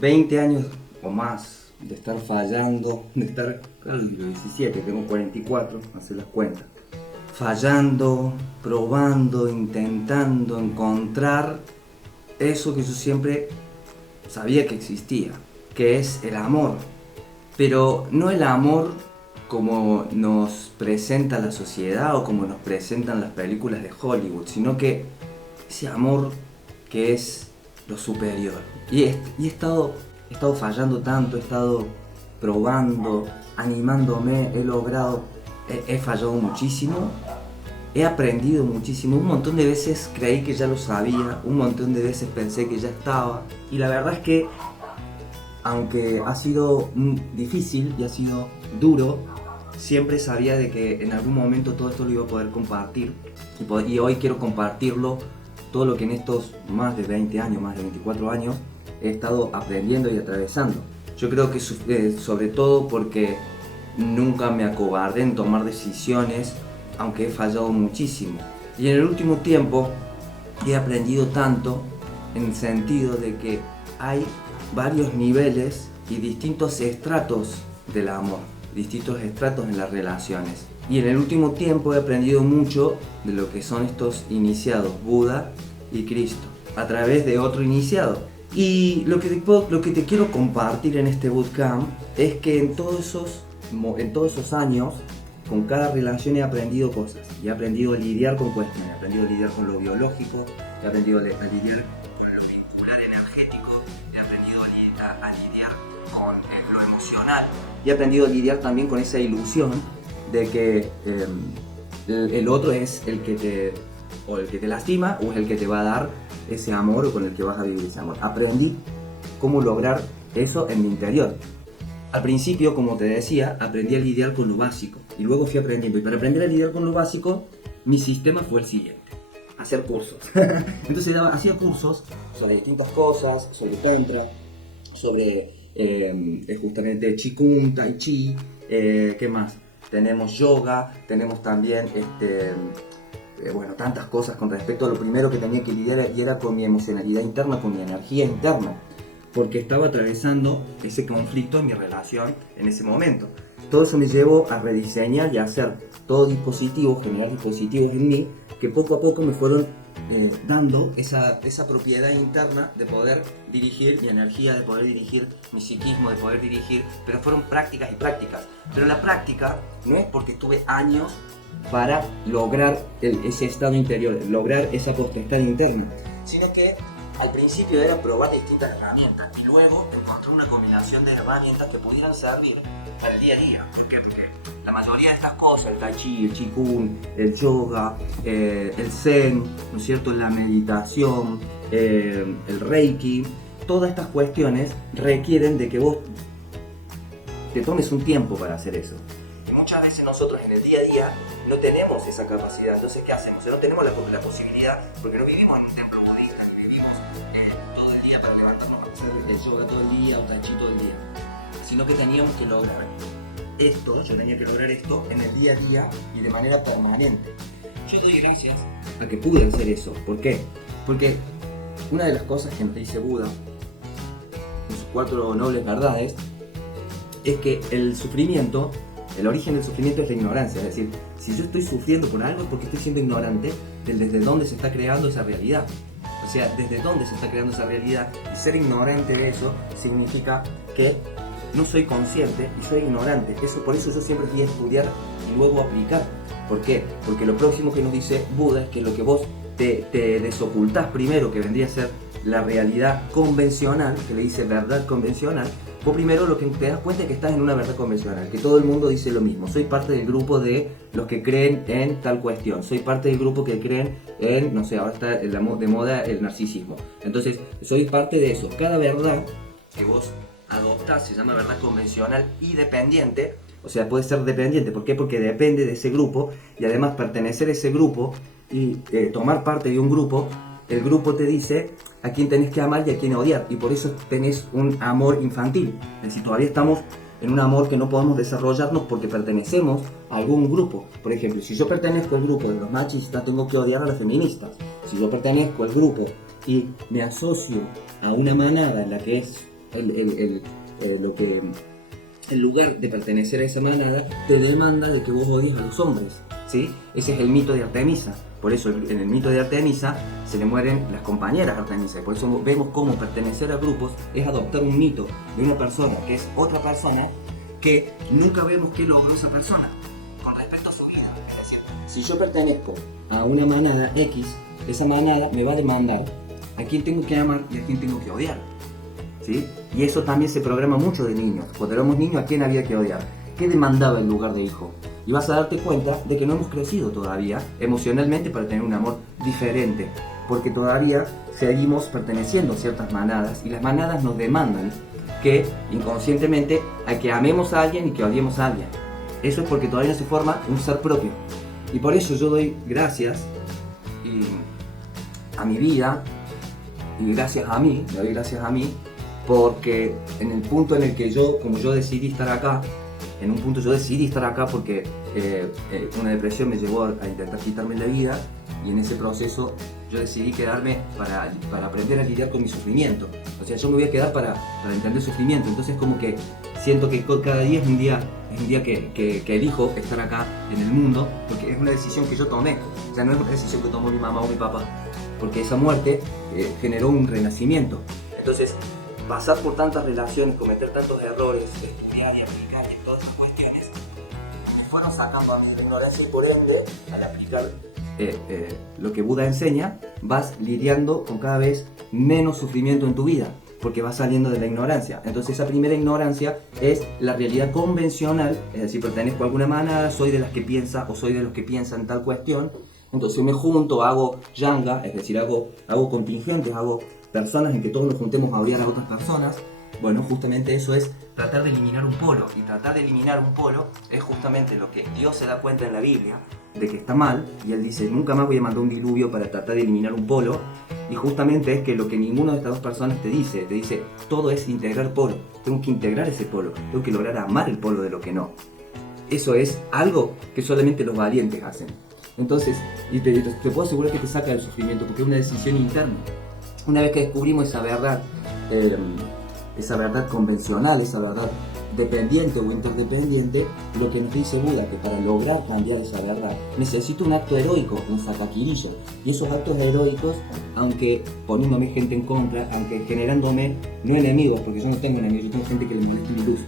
20 años o más de estar fallando, de estar con los 17, tengo 44, hacer las cuentas. Fallando, probando, intentando encontrar eso que yo siempre sabía que existía, que es el amor. Pero no el amor como nos presenta la sociedad o como nos presentan las películas de Hollywood, sino que ese amor que es lo superior. He estado fallando tanto, he estado probando, animándome, he fallado muchísimo, he aprendido muchísimo, un montón de veces creí que ya lo sabía, un montón de veces pensé que ya estaba, y la verdad es que aunque ha sido difícil y ha sido duro, siempre sabía de que en algún momento todo esto lo iba a poder compartir y hoy quiero compartirlo, todo lo que en estos más de 20 años, más de 24 años he estado aprendiendo y atravesando. Yo creo que sobre todo porque nunca me acobardé en tomar decisiones, aunque he fallado muchísimo. Y en el último tiempo he aprendido tanto en el sentido de que hay varios niveles y distintos estratos del amor, distintos estratos en las relaciones. Y en el último tiempo he aprendido mucho de lo que son estos iniciados, Buda y Cristo, a través de otro iniciado. Y lo que te quiero compartir en este bootcamp es que en todos esos años, con cada relación he aprendido cosas. Y he aprendido a lidiar con cuestiones, he aprendido a lidiar con lo biológico, he aprendido a lidiar con lo vincular energético, he aprendido a lidiar con lo emocional. Y he aprendido a lidiar también con esa ilusión de que el otro es el que te lastima o es el que te va a dar ese amor o con el que vas a vivir ese amor. Aprendí cómo lograr eso en mi interior. Al principio, como te decía, aprendí a lidiar con lo básico y luego fui aprendiendo. Y para aprender a lidiar con lo básico, mi sistema fue el siguiente: hacer cursos. Entonces hacía cursos sobre distintas cosas, sobre tantra, sobre justamente Qigong, Tai Chi, ¿qué más? Tenemos yoga, tenemos también tantas cosas con respecto a lo primero que tenía que lidiar y era con mi emocionalidad interna, con mi energía interna, porque estaba atravesando ese conflicto en mi relación en ese momento. Todo eso me llevó a rediseñar y a hacer todo dispositivos, generar dispositivos en mí que poco a poco me fueron dando esa propiedad interna de poder dirigir mi energía, de poder dirigir mi psiquismo, de poder dirigir, pero fueron prácticas y prácticas. Pero la práctica no es porque estuve años para lograr ese estado interior, lograr esa potestad interna, sino que al principio era probar distintas herramientas y luego encontrar una combinación de herramientas que pudieran servir para el día a día. ¿Por qué? Porque la mayoría de estas cosas, el Tai Chi, el Qigong, el yoga, el Zen, ¿no es cierto?, la meditación, el Reiki, todas estas cuestiones requieren de que vos te tomes un tiempo para hacer eso. Y muchas veces nosotros en el día a día no tenemos esa capacidad. Entonces, ¿qué hacemos? No tenemos la posibilidad, porque no vivimos en un templo budista, ni vivimos todo el día para levantarnos a hacer el yoga todo el día o Tai Chi todo el día, sino que teníamos que lograr esto, yo tenía que lograr esto en el día a día y de manera permanente. Yo doy gracias a que pude hacer eso. ¿Por qué? Porque una de las cosas que nos dice Buda en sus 4 nobles verdades es que el sufrimiento, el origen del sufrimiento es la ignorancia. Es decir, si yo estoy sufriendo por algo es porque estoy siendo ignorante desde dónde se está creando esa realidad. O sea, desde dónde se está creando esa realidad, y ser ignorante de eso significa que no soy consciente y soy ignorante. Por eso yo siempre fui a estudiar y luego aplicar. ¿Por qué? Porque lo próximo que nos dice Buda es que lo que vos te desocultás primero, que vendría a ser la realidad convencional, que le dice verdad convencional, vos primero lo que te das cuenta es que estás en una verdad convencional, que todo el mundo dice lo mismo. Soy parte del grupo de los que creen en tal cuestión, soy parte del grupo que creen en, no sé, ahora está de moda el narcisismo. Entonces, soy parte de eso. Cada verdad que vos adoptás se llama verdad convencional y dependiente. O sea, puede ser dependiente. ¿Por qué? Porque depende de ese grupo, y además pertenecer a ese grupo y tomar parte de un grupo, el grupo te dice a quién tenés que amar y a quién odiar, y por eso tenés un amor infantil. Es decir, todavía estamos en un amor que no podemos desarrollarnos porque pertenecemos a algún grupo. Por ejemplo, si yo pertenezco al grupo de los machistas, tengo que odiar a las feministas. Si yo pertenezco al grupo y me asocio a una manada en la que es el lugar de pertenecer a esa manada te demanda de que vos odies a los hombres, ¿sí? Ese es el mito de Artemisa. Por eso en el mito de Artemisa se le mueren las compañeras de Artemisa. Por eso vemos cómo pertenecer a grupos es adoptar un mito de una persona que es otra persona que nunca vemos qué logró esa persona con respecto a su vida. Es decir, si yo pertenezco a una manada X, esa manada me va a demandar a quién tengo que amar y a quién tengo que odiar, ¿sí? Y eso también se programa mucho de niños. Cuando éramos niños, ¿a quién había que odiar? ¿Qué demandaba el lugar de hijo? Y vas a darte cuenta de que no hemos crecido todavía emocionalmente para tener un amor diferente, porque todavía seguimos perteneciendo a ciertas manadas y las manadas nos demandan que inconscientemente a que amemos a alguien y que odiemos a alguien. Eso es porque todavía no se forma un ser propio. Y por eso yo doy gracias a mi vida y gracias a mí, le doy gracias a mí, porque en el punto en el que como yo decidí estar acá, en un punto yo decidí estar acá porque una depresión me llevó a intentar quitarme la vida y en ese proceso yo decidí quedarme para aprender a lidiar con mi sufrimiento. O sea, yo me voy a quedar para entender el sufrimiento. Entonces como que siento que cada día es un día que elijo estar acá en el mundo, porque es una decisión que yo tomé. O sea, no es una decisión que tomó mi mamá o mi papá, porque esa muerte generó un renacimiento. Entonces, pasar por tantas relaciones, cometer tantos errores, estudiar y aplicar y todas esas cuestiones, me fueron sacando a mí de ignorancia y por ende, al aplicar lo que Buda enseña, vas lidiando con cada vez menos sufrimiento en tu vida, porque vas saliendo de la ignorancia. Entonces esa primera ignorancia es la realidad convencional, es decir, pertenezco a alguna manada, soy de las que piensa o soy de los que piensan tal cuestión, entonces me junto, hago yanga, es decir, hago contingentes, hago personas en que todos nos juntemos a odiar a otras personas. Bueno, justamente eso es tratar de eliminar un polo, y tratar de eliminar un polo es justamente lo que Dios se da cuenta en la Biblia de que está mal, y Él dice, nunca más voy a mandar un diluvio para tratar de eliminar un polo, y justamente es que lo que ninguna de estas dos personas te dice, todo es integrar polo, tengo que integrar ese polo, tengo que lograr amar el polo de lo que no. Eso es algo que solamente los valientes hacen. Entonces, y te puedo asegurar que te saca del sufrimiento, porque es una decisión interna. Una vez que descubrimos esa verdad convencional, esa verdad dependiente o interdependiente, lo que nos dice Buda, que para lograr cambiar esa verdad, necesito un acto heroico, un sakakirillo. Y esos actos heroicos, aunque poniéndome gente en contra, aunque generándome, no enemigos, porque yo no tengo enemigos, yo tengo gente que le molesta mi luz.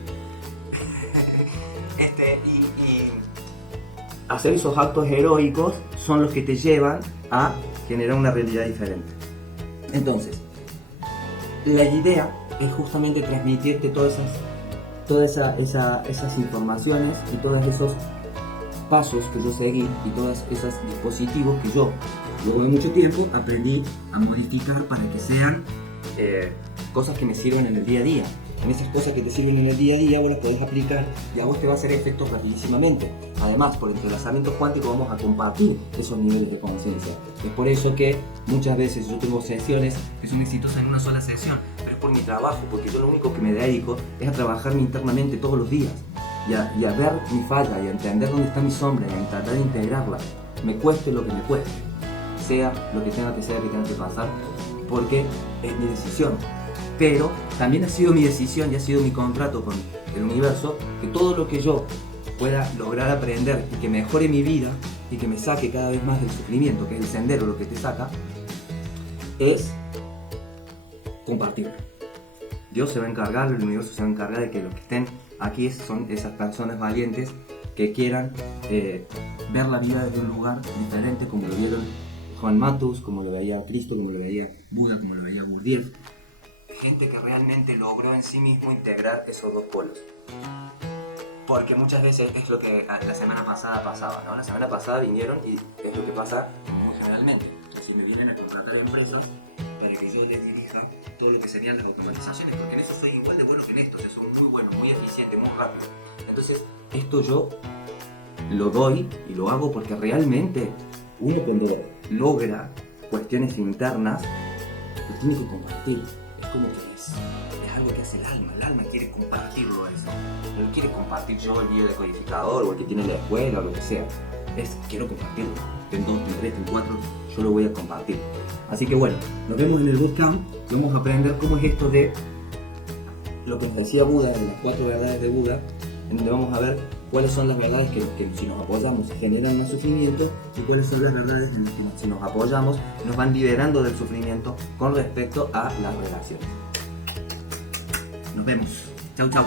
Hacer esos actos heroicos son los que te llevan a generar una realidad diferente. Entonces, la idea es justamente transmitirte todas esas informaciones y todos esos pasos que yo seguí y todos esos dispositivos que yo, luego de mucho tiempo, aprendí a modificar para que sean cosas que me sirven en el día a día. En esas cosas que te sirven en el día a día, vos las podés aplicar y a vos te va a hacer efectos rapidísimamente. Además, por entrelazamiento cuántico vamos a compartir esos niveles de conciencia. Es por eso que muchas veces yo tengo sesiones que son exitosas en una sola sesión, pero es por mi trabajo, porque yo lo único que me dedico es a trabajarme internamente todos los días y a ver mi falla y a entender dónde está mi sombra y a tratar de integrarla, me cueste lo que me cueste, sea lo que tenga que pasar, porque es mi decisión. Pero también ha sido mi decisión y ha sido mi contrato con el universo que todo lo que yo pueda lograr aprender y que mejore mi vida y que me saque cada vez más del sufrimiento, que es el sendero lo que te saca, es compartirlo. Dios se va a encargar, el universo se va a encargar de que los que estén aquí son esas personas valientes que quieran ver la vida desde un lugar diferente, como lo vieron Juan Matus, como lo veía Cristo, como lo veía Buda, como lo veía Gurdjieff. Gente que realmente logró en sí mismo integrar esos dos polos. Porque muchas veces es lo que la semana pasada pasaba, ¿no? La semana pasada vinieron y es lo que pasa muy generalmente. Si me vienen a contratar empresas para que yo les dirija todo lo que serían las automatizaciones, porque en eso soy igual de bueno que en esto, o sea, soy muy bueno, muy eficiente, muy rápido. Entonces, esto yo lo doy y lo hago porque realmente uno cuando logra cuestiones internas, lo tiene que compartir. Como que es algo que hace el alma quiere compartirlo eso, no lo quiere compartir yo el biodecodificador o el que tiene la escuela o lo que sea, quiero compartirlo, en 2, en 3, en 4, yo lo voy a compartir. Así que bueno, nos vemos en el bootcamp y vamos a aprender cómo es esto de lo que nos decía Buda, de las 4 verdades de Buda, en donde vamos a ver cuáles son las verdades que si nos apoyamos generan más sufrimiento y cuáles son las verdades en las que si nos apoyamos nos van liberando del sufrimiento con respecto a las relaciones. Nos vemos. Chau, chau.